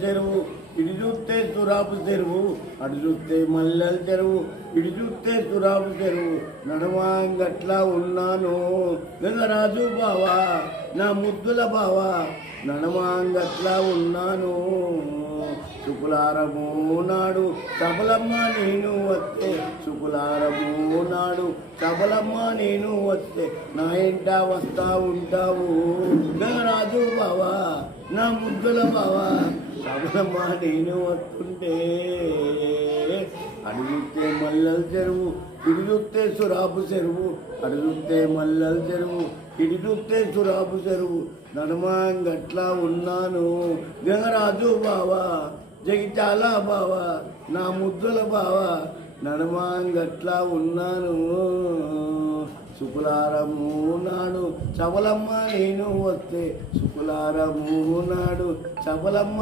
చెరువు ఇటు చూస్తే సురాపు చెరువు, అటు చూస్తే మల్లెల చెరువు, ఇటు చూస్తే సురాపు చెరువు. నడమాంగట్లా ఉన్నాను గంగరాజు బావా, నా ముద్దుల బావా, నడమాంగట్లా ఉన్నాను. శుకులారము నాడు చపలమ్మ నేను వస్తే, శుకులారము నాడు చపలమ్మ నేను వస్తే, నా ఇంట వస్తా ఉంటావు గంగరాజు బావా, నా ముద్దుల బావా, చపలమ్మ నేను వస్తుంటే. అడుగుతే మల్లెల చెరువు, ఇటు చూస్తే సురాపు చెరువు, అటు చూస్తే మల్లెల చెరువు, ఇటు చూస్తే సురాపు చెరువు. నడమాంగట్లా ఉన్నాను గంగరాజు బావా, జగిత్యాల బావా, నా ముద్దుల బావా, నడమాంగట్లా ఉన్నాను. శుకులారము నాడు చపలమ్మ నేను వస్తే, శుకులారము నాడు చపలమ్మ